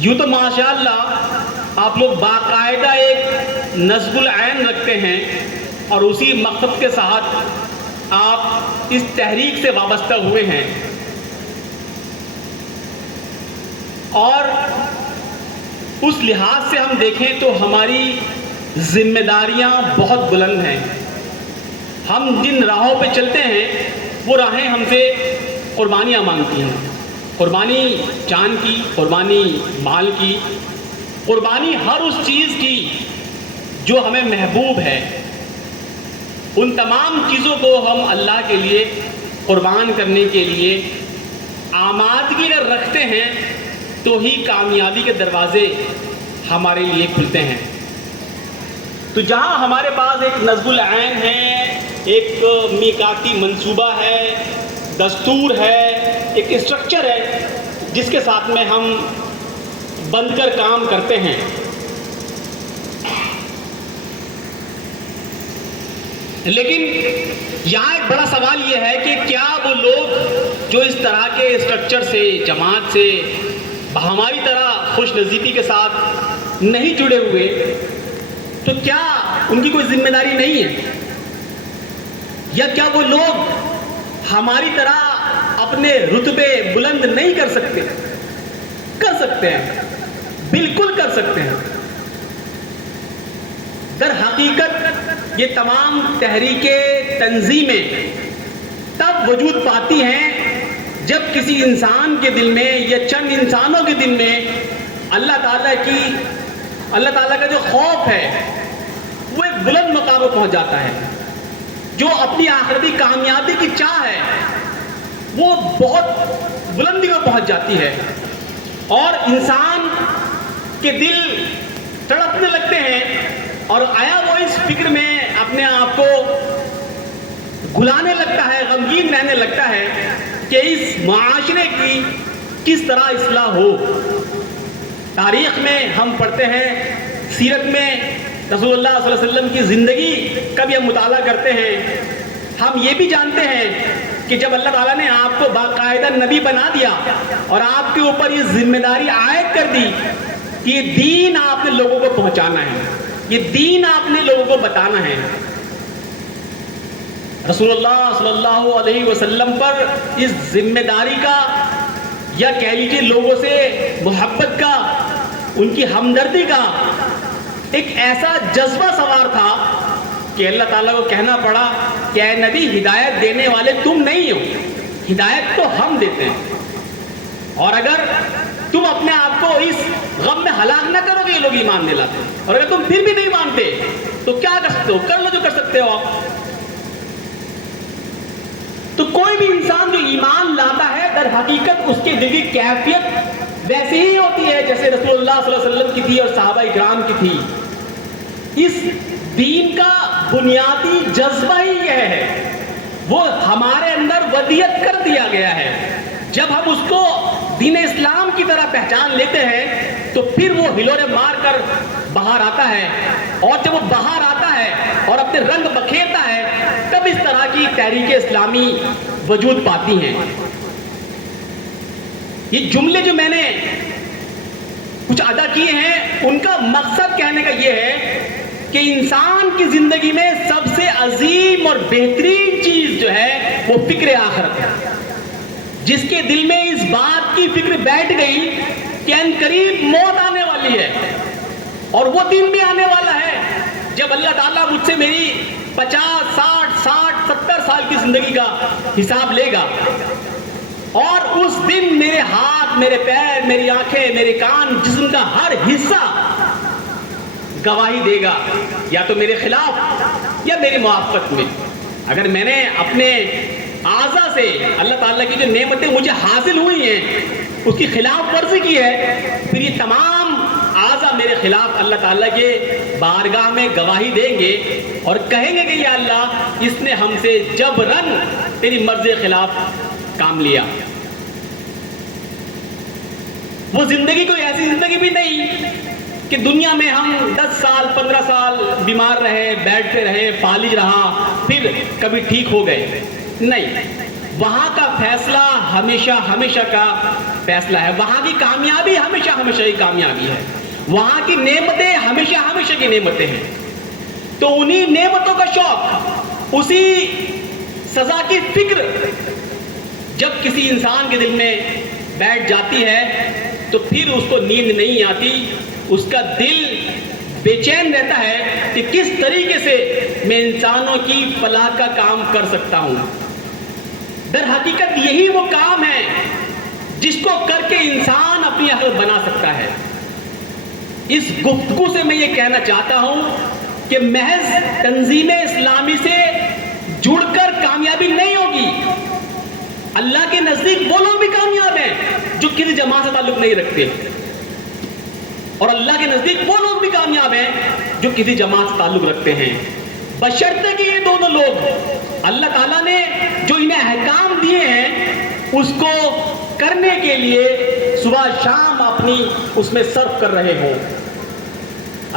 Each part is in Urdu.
یوں تو ماشاءاللہ آپ لوگ باقاعدہ ایک نصب العین رکھتے ہیں اور اسی مقصد کے ساتھ آپ اس تحریک سے وابستہ ہوئے ہیں، اور اس لحاظ سے ہم دیکھیں تو ہماری ذمہ داریاں بہت بلند ہیں۔ ہم جن راہوں پہ چلتے ہیں وہ راہیں ہم سے قربانیاں مانگتی ہیں، قربانی جان کی، قربانی مال کی، قربانی ہر اس چیز کی جو ہمیں محبوب ہے۔ ان تمام چیزوں کو ہم اللہ کے لیے قربان کرنے کے لیے آمادگی اگر رکھتے ہیں تو ہی کامیابی کے دروازے ہمارے لیے کھلتے ہیں۔ تو جہاں ہمارے پاس ایک نصب العین ہے، ایک میقاتی منصوبہ ہے، دستور ہے، ایک اسٹرکچر ہے جس کے ساتھ میں ہم بن کر کام کرتے ہیں، لیکن یہاں ایک بڑا سوال یہ ہے کہ کیا وہ لوگ جو اس طرح کے اسٹرکچر سے، جماعت سے ہماری طرح خوش نصیبی کے ساتھ نہیں جڑے ہوئے، تو کیا ان کی کوئی ذمہ داری نہیں ہے؟ یا کیا وہ لوگ ہماری طرح اپنے رتبے بلند نہیں کر سکتے؟ کر سکتے ہیں، بالکل کر سکتے ہیں۔ در حقیقت یہ تمام تحریکیں، تنظیمیں تب وجود پاتی ہیں جب کسی انسان کے دل میں یا چند انسانوں کے دل میں اللہ تعالیٰ کا جو خوف ہے وہ ایک بلند مقام پر پہنچ جاتا ہے، جو اپنی آخرتی کامیابی کی چاہ ہے وہ بہت بلندی میں پہنچ جاتی ہے، اور انسان کے دل تڑپنے لگتے ہیں، اور آیا وہ اس فکر میں اپنے آپ کو گھلانے لگتا ہے، غمگین رہنے لگتا ہے کہ اس معاشرے کی کس طرح اصلاح ہو۔ تاریخ میں ہم پڑھتے ہیں، سیرت میں رسول اللہ صلی اللہ علیہ وسلم کی زندگی کا بھی ہم مطالعہ کرتے ہیں، ہم یہ بھی جانتے ہیں کہ جب اللہ تعالیٰ نے آپ کو باقاعدہ نبی بنا دیا اور آپ کے اوپر یہ ذمہ داری عائد کر دی کہ یہ دین آپ نے لوگوں کو پہنچانا ہے، یہ دین آپ نے لوگوں کو بتانا ہے، رسول اللہ صلی اللہ علیہ وسلم پر اس ذمہ داری کا، یا کہہ لیجیے لوگوں سے محبت کا، ان کی ہمدردی کا ایک ایسا جذبہ سوار تھا کہ اللہ تعالیٰ کو کہنا پڑا کہ اے نبی، ہدایت دینے والے تم نہیں ہو، ہدایت تو ہم دیتے ہیں، اور اگر تم اپنے آپ کو اس غم میں ہلاک نہ کرو کہ یہ لوگ ایمان نہیں لاتے، اور اگر تم پھر بھی نہیں مانتے تو کیا کر سکتے ہو؟ کر لو جو کر سکتے ہو آپ۔ تو کوئی بھی انسان جو ایمان لاتا ہے در حقیقت اس کے دل کی کیفیت ویسی ہی ہوتی ہے جیسے رسول اللہ صلی اللہ علیہ وسلم کی تھی اور صحابہ اکرام کی تھی۔ اس دین کا بنیادی جذبہ ہی یہ ہے، وہ ہمارے اندر ودیت کر دیا گیا ہے۔ جب ہم اس کو دین اسلام کی طرح پہچان لیتے ہیں تو پھر وہ ہلوڑے مار کر باہر آتا ہے، اور جب وہ باہر آتا ہے اور اپنے رنگ بکھیرتا ہے تب اس طرح کی تحریک اسلامی وجود پاتی ہیں۔ یہ جملے جو میں نے کچھ ادا کیے ہیں ان کا مقصد کہنے کا یہ ہے کہ انسان کی زندگی میں سب سے عظیم اور بہترین چیز جو ہے وہ فکر آخرت ہے۔ جس کے دل میں اس بات کی فکر بیٹھ گئی کہ ان قریب موت آنے والی ہے، اور وہ دن بھی آنے والا ہے جب اللہ تعالیٰ مجھ سے میری 50، 60، 70 سال کی زندگی کا حساب لے گا، اور اس دن میرے ہاتھ، میرے پیر، میری آنکھیں، میرے کان، جسم کا ہر حصہ گواہی دے گا، یا تو میرے خلاف یا میری موافقت میں۔ اگر میں نے اپنے اعضاء سے اللہ تعالیٰ کی جو نعمتیں مجھے حاصل ہوئی ہیں اس کی خلاف ورزی کی ہے، پھر یہ تمام اعضاء میرے خلاف اللہ تعالیٰ کے بارگاہ میں گواہی دیں گے اور کہیں گے کہ یا اللہ، اس نے ہم سے جبراً تیری مرضی کے خلاف کام لیا۔ وہ زندگی کوئی ایسی زندگی بھی نہیں کہ دنیا میں ہم 10 سال 15 سال بیمار رہے، بیٹھتے رہے، فالج رہا، پھر کبھی ٹھیک ہو گئے، نہیں۔ وہاں کا فیصلہ ہمیشہ ہمیشہ کا فیصلہ ہے. وہاں کی کامیابی ہمیشہ ہمیشہ کی کامیابی ہے, وہاں کی نعمتیں ہمیشہ ہمیشہ کی نعمتیں ہیں. تو انہی نعمتوں کا شوق, اسی سزا کی فکر جب کسی انسان کے دل میں بیٹھ جاتی ہے تو پھر اس کو نیند نہیں آتی, اس کا دل بے چین رہتا ہے کہ کس طریقے سے میں انسانوں کی فلاح کا کام کر سکتا ہوں. در حقیقت یہی وہ کام ہے جس کو کر کے انسان اپنی عقل بنا سکتا ہے. اس گفتگو سے میں یہ کہنا چاہتا ہوں کہ محض تنظیم اسلامی سے جڑ کر کامیابی نہیں ہوگی. اللہ کے نزدیک وہ لوگ بھی کامیاب ہیں جو کسی جماعت سے تعلق نہیں رکھتے, اور اللہ کے نزدیک وہ لوگ بھی کامیاب ہیں جو کسی جماعت سے تعلق رکھتے ہیں, بشرطے کہ یہ دونوں لوگ اللہ تعالیٰ نے جو انہیں احکام دیے ہیں اس کو کرنے کے لیے صبح شام اپنی اس میں صرف کر رہے ہوں.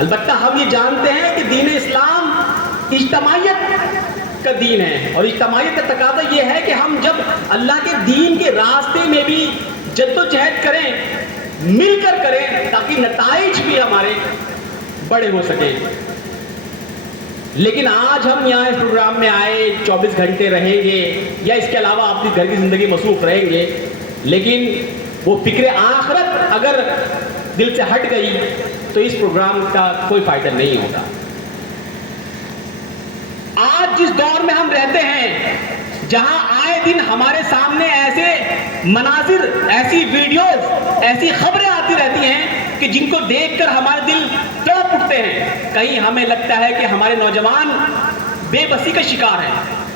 البتہ ہم یہ جانتے ہیں کہ دین اسلام اجتماعیت کا دین ہے, اور اجتماعیت کا تقاضا یہ ہے کہ ہم جب اللہ کے دین کے راستے میں بھی جد و جہد کریں, مل کر کریں, تاکہ نتائج بھی ہمارے بڑے ہو سکیں. لیکن آج ہم یہاں اس پروگرام میں آئے, 24 گھنٹے رہیں گے یا اس کے علاوہ اپنی گھر کی زندگی مصروف رہیں گے, لیکن وہ فکر آخرت اگر دل سے ہٹ گئی تو اس پروگرام کا کوئی فائدہ نہیں ہوگا. آج جس دور میں ہم رہتے ہیں جہاں آئے دن ہمارے سامنے ایسے مناظر, ایسی ویڈیوز, ایسی خبریں آتی رہتی ہیں کہ جن کو دیکھ کر ہمارے دل تڑپ اٹھتے ہیں. کہیں ہمیں لگتا ہے کہ ہمارے نوجوان بے بسی کا شکار ہیں,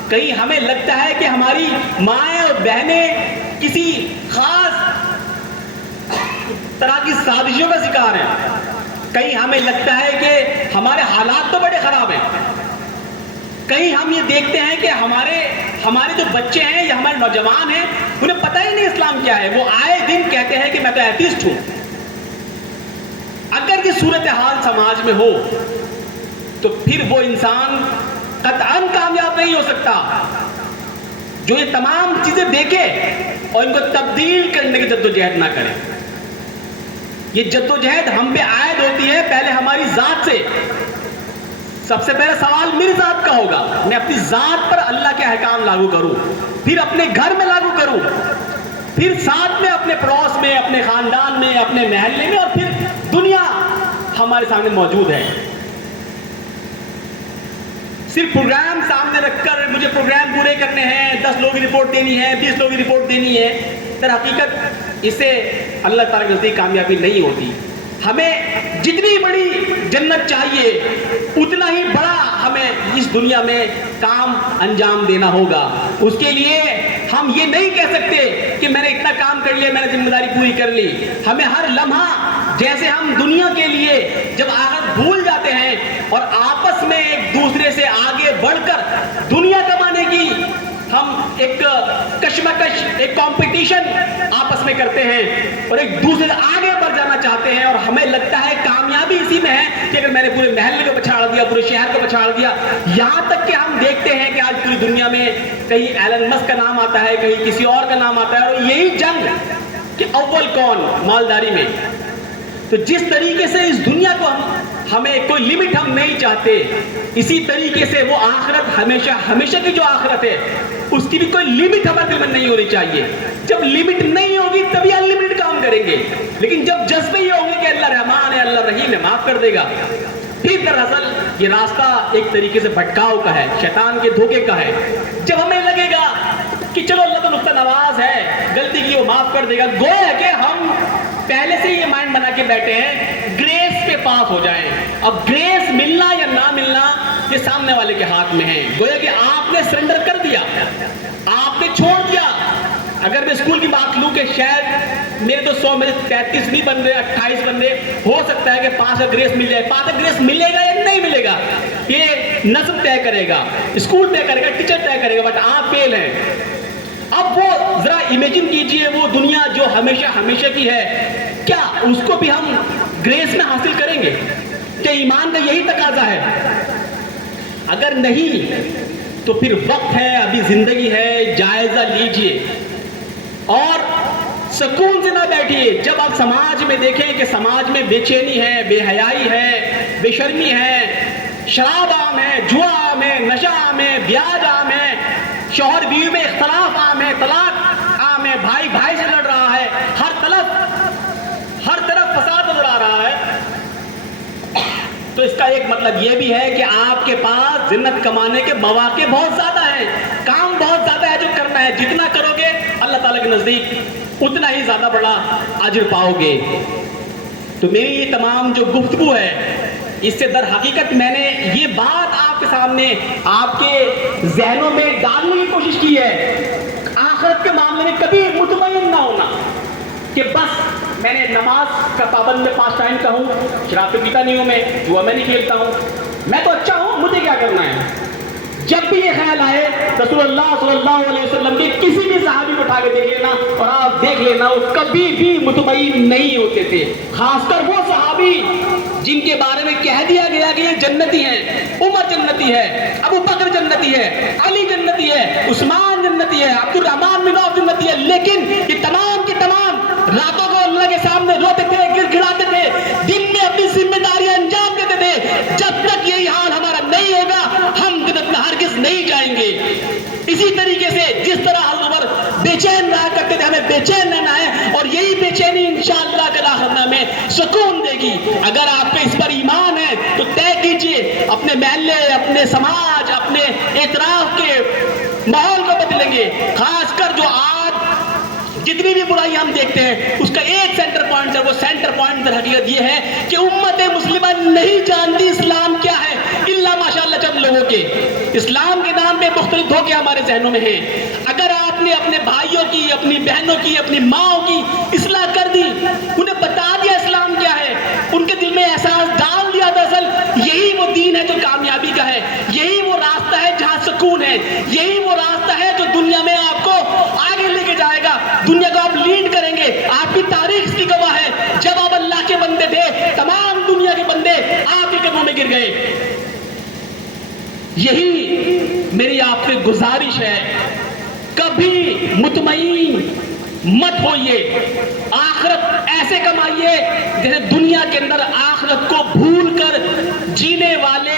کہیں ہمیں لگتا ہے کہ ہماری مائیں اور بہنیں کسی خاص طرح کی سازشوں کا شکار ہیں, کہیں ہمیں لگتا ہے کہ ہمارے حالات تو بڑے خراب ہیں, کہیں ہم یہ دیکھتے ہیں کہ ہمارے جو بچے ہیں یا ہمارے نوجوان ہیں انہیں پتہ ہی نہیں اسلام کیا ہے. وہ آئے دن کہتے ہیں کہ میں تو ایتھیسٹ ہوں. اگر یہ صورتحال سماج میں ہو تو پھر وہ انسان قطعاً کامیاب نہیں ہو سکتا جو یہ تمام چیزیں دیکھے اور ان کو تبدیل کرنے کی جدوجہد نہ کرے. یہ جدوجہد ہم پہ عائد ہوتی ہے پہلے ہماری ذات سے. سب سے پہلے سوال میری ذات کا ہوگا, میں اپنی ذات پر اللہ کے احکام لاگو کروں, پھر اپنے گھر میں لاگو کروں, پھر ساتھ میں اپنے پڑوس میں, اپنے خاندان میں, اپنے محلے میں, اور پھر دنیا ہمارے سامنے موجود ہے. صرف پروگرام سامنے رکھ کر مجھے پروگرام پورے کرنے ہیں, 10 لوگوں کی رپورٹ دینی ہے, 20 لوگوں کی رپورٹ دینی ہے, در حقیقت اس سے اللہ تعالیٰ کے نزدیک کامیابی نہیں ہوتی. ہمیں جتنی بڑی جنت چاہیے اتنا ہی بڑا ہمیں اس دنیا میں کام انجام دینا ہوگا. اس کے لیے ہم یہ نہیں کہہ سکتے کہ میں نے اتنا کام کر لیا, میں نے ذمہ داری پوری کر لی. ہمیں ہر لمحہ, جیسے ہم دنیا کے لیے جب آخرت بھول جاتے ہیں اور آپس میں ایک دوسرے سے آگے بڑھ کر دنیا کمانے کی ہم ایک کشمکش, ایک کمپٹیشن آپس میں کرتے ہیں اور ایک دوسرے سے آگے بڑھ جانا چاہتے ہیں, اور ہمیں لگتا ہے کامیابی اسی میں ہے کہ اگر میں نے پورے محلے کو پچھاڑ دیا, پورے شہر کو پچھاڑ دیا. یہاں تک کہ ہم دیکھتے ہیں کہ آج پوری دنیا میں کہیں ایلن مسک کا نام آتا ہے, کہیں کسی اور کا نام آتا ہے, اور یہی جنگ کہ اول کون مالداری میں. تو جس طریقے سے اس دنیا کو ہمیں کوئی لمٹ ہم نہیں چاہتے, اسی طریقے سے وہ آخرت ہمیشہ ہمیشہ کی جو آخرت ہے اس کی بھی کوئی لمٹ ہمارے دل میں نہیں ہونی چاہیے. جب لمٹ نہیں ہوگی تبھی انلمیٹڈ کام کریں گے, لیکن جب جذبے یہ ہوں گے کہ اللہ رحمان ہے, اللہ رحیم ہے, معاف کر دے گا, پھر دراصل یہ راستہ ایک طریقے سے بھٹکاؤ کا ہے, شیطان کے دھوکے کا ہے. جب ہمیں لگے گا کہ چلو اللہ تو نقطہ نواز ہے, غلطی کی وہ معاف کر دے گا, گویا کہ ہم پہلے سے یہ مائنڈ بنا کے بیٹھے ہیں گریس پہ پاس ہو جائیں. اب گریس ملنا یا نہ ملنا یہ سامنے والے کے ہاتھ میں ہے. گویا کہ آپ نے سرنڈر کر دیا, آپ نے چھوڑ دیا. اگر میں اسکول کی بات لوں کہ شاید میرے تو 100 میں 33 نہیں بن رہے, 28 بن رہے, ہو سکتا ہے کہ 5 کا گریس مل جائے. 5 کا گریس ملے گا یا نہیں ملے گا یہ نظم طے کرے گا, اسکول طے کرے گا, ٹیچر طے کرے گا, بٹ آپ فیل ہیں. اب وہ ذرا امیجن کیجئے وہ دنیا جو ہمیشہ ہمیشہ کی ہے, کیا اس کو بھی ہم گریس میں حاصل کریں گے؟ کہ ایمان کا یہی تقاضا ہے؟ اگر نہیں تو پھر وقت ہے, ابھی زندگی ہے, جائزہ لیجئے اور سکون سے نہ بیٹھیے. جب آپ سماج میں دیکھیں کہ سماج میں بے چینی ہے, بے حیائی ہے, بے شرمی ہے, شراب عام ہے, جوا عام ہے, نشہ عام ہے, بیاج عام ہے, شوہر بیوی میں اختلاف عام ہے, طلاق عام ہے, بھائی بھائی سے لڑ رہا ہے, ہر طرف فساد نظر آ رہا ہے, تو اس کا ایک مطلب یہ بھی ہے کہ آپ کے پاس جنت کمانے کے مواقع بہت زیادہ ہیں, کام بہت زیادہ ہے جو کرنا ہے. جتنا کرو گے اللہ تعالیٰ کے نزدیک اتنا ہی زیادہ بڑا اجر پاؤ گے. تو میری یہ تمام جو گفتگو ہے, اس سے در حقیقت میں نے یہ بات آپ کے سامنے, آپ کے ذہنوں میں ڈالنے کی کوشش کی ہے, آخرت کے معاملے میں کبھی مطمئن نہ ہونا کہ بس میں نے نماز کا پابند میں 5 ٹائم کا ہوں, شراب تو پیتا نہیں ہوں, میں جوا میں نہیں کھیلتا ہوں, میں تو اچھا ہوں, مجھے کیا کرنا ہے. جب بھی یہ خیال آئے رسول اللہ صلی اللہ علیہ وسلم کے کسی بھی صحابی کو اٹھا کے دیکھ لینا اور آپ دیکھ لینا وہ کبھی بھی مطمئن نہیں ہوتے تھے. خاص کر وہ صحابی جن کے بارے میں کہہ دیا گیا کہ یہ جنتی ہیں, عمر جنتی ہے, ابو بکر جنتی ہے, علی جنتی ہے, عثمان جنتی ہے, عبد الرحمن بن عوف جنتی ہے, لیکن یہ تمام کے تمام راتوں کو اللہ کے سامنے روتے تھے, گر گڑاتے تھے, دن میں اپنی ذمہ داریاں انجام دیتے تھے. جب تک یہی حال ہمارا نہیں ہوگا ہم جنت میں ہرگز نہیں جائیں گے. اسی طریقے سے جس طرح حضرت عمر بے چین رہا کرتے تھے, ہمیں بے چین رہنا ہے, اور یہی بے چینی انشاءاللہ کل آخرت میں سکون دے گی. اگر آپ پہ اس پر ایمان ہے تو طے کیجئے, اپنے محلے, اپنے سماج, اپنے اعتراف کے ماحول کو بدلیں گے. خاص کر جو آج جتنی بھی برائی ہم دیکھتے ہیں اس کا ایک سینٹر پوائنٹ ہے, وہ سینٹر پوائنٹ در حقیقت یہ ہے کہ امت مسلمہ نہیں جانتی اسلام کیا ہے الا ماشاءاللہ چند لوگوں کے. اسلام کے نام پہ مختلف دھوکے ہمارے ذہنوں میں ہیں. اگر آپ نے اپنے بھائیوں کی, اپنی بہنوں کی, اپنی ماؤں کی اصلاح کر دی, انہیں بتا دیا اسلام کیا ہے, ان کے دل میں احساس ڈال دیا دراصل یہی وہ دین ہے جو کامیابی کا ہے, یہی وہ راستہ ہے جہاں سکون ہے, یہی وہ راستہ ہے جو دنیا میں آپ کو آگے لے کے جائے گا, دنیا کو آپ لیڈ کریں گے. آپ کی تاریخ اس کی گواہ ہے, جب آپ اللہ کے بندے تھے تمام دنیا کے بندے آپ کے قدموں میں گر گئے. یہی میری آپ سے گزارش ہے, کبھی مطمئن مت ہوئیے, آخرت ایسے کمائیے جیسے دنیا کے اندر آخرت کو بھول کر جینے والے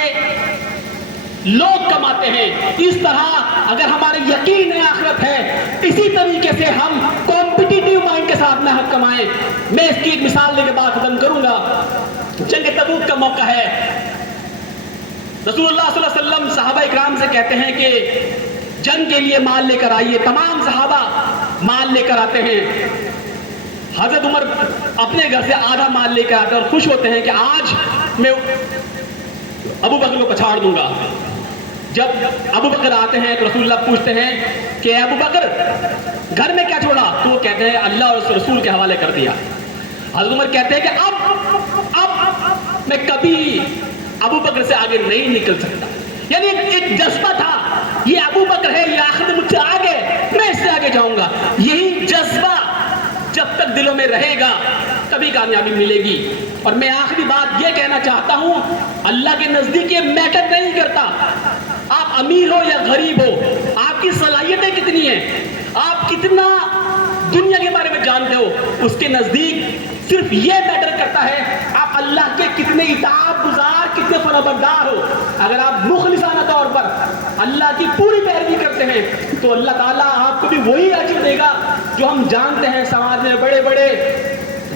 لوگ کماتے ہیں. اس طرح اگر ہمارے یقین ہے آخرت ہے, اسی طریقے سے ہم کمپٹیٹیو مائنڈ کے ساتھ میں حق کمائیں. میں اس کی ایک مثال دے کے بات ختم کروں گا. جنگ تبوک کا موقع ہے, رسول اللہ صلی اللہ علیہ وسلم صحابہ اکرام سے کہتے ہیں کہ جنگ کے لیے مال لے کر آئیے. تمام صحابہ مال لے کر آتے ہیں. حضرت عمر اپنے گھر سے آدھا مال لے کر آتے ہیں اور خوش ہوتے ہیں کہ آج میں ابو بکر کو پچھاڑ دوں گا. جب ابو بکر آتے ہیں تو رسول اللہ پوچھتے ہیں کہ ابو بکر گھر میں کیا چھوڑا, تو وہ کہتے ہیں اللہ اور رسول کے حوالے کر دیا. حضرت عمر کہتے ہیں کہ اب میں کبھی ابو بکر سے آگے نہیں نکل سکتا. یعنی ایک جذبہ تھا, یہ ابو بکر ہے, یہ آخر مجھ سے آگے, میں اس سے آگے جاؤں گا. یہی جذبہ جب تک دلوں میں رہے گا کبھی کامیابی ملے گی. اور میں آخری بات یہ کہنا چاہتا ہوں, اللہ کے نزدیک یہ میٹر نہیں کرتا آپ امیر ہو یا غریب ہو, آپ کی صلاحیتیں کتنی ہیں, آپ کتنا دنیا کے بارے میں جانتے ہو, اس کے نزدیک صرف یہ میٹر کرتا ہے آپ اللہ کے کتنے اطاعت گزار, کتنے فرمانبردار ہو. اگر آپ مخلصانہ طور پر اللہ کی پوری پیروی کرتے ہیں تو اللہ تعالیٰ آپ کو بھی وہی اجر دے گا جو ہم جانتے ہیں سماج میں بڑے بڑے,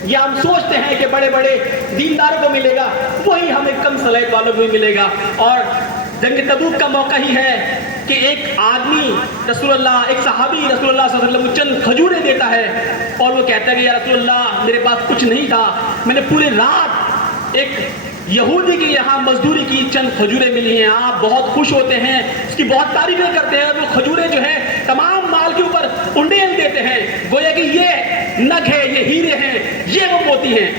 یا ہم سوچتے ہیں کہ بڑے بڑے دینداروں کو ملے گا, وہی ہمیں کم صلاحیت والوں کو بھی ملے گا. اور جنگ تبوک کا موقع ہی ہے کہ ایک آدمی رسول اللہ, ایک صحابی رسول اللہ صلی اللہ علیہ وسلم کو چند کھجوریں دیتا ہے اور وہ کہتا ہے کہ یا رسول اللہ میرے پاس کچھ نہیں تھا, میں نے پورے رات ایک یہودی کے یہاں مزدوری کی, چند کھجوریں ملی ہیں. آپ بہت خوش ہوتے ہیں, اس کی بہت تعریفیں کرتے ہیں, وہ کھجوریں جو ہیں تمام مال کے اوپر انڈیل دیتے ہیں, گویا کہ یہ نگ ہے, یہ ہیرے ہیں, یہ وہ موتی ہیں.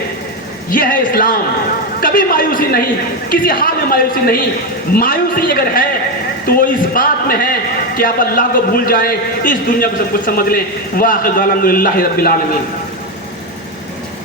یہ ہے اسلام. کبھی مایوسی نہیں, کسی حال میں مایوسی نہیں. مایوسی اگر ہے تو وہ اس بات میں ہے کہ آپ اللہ کو بھول جائیں, اس دنیا کو سب کچھ سمجھ لیں. واخر الحمد للہ رب العالمین.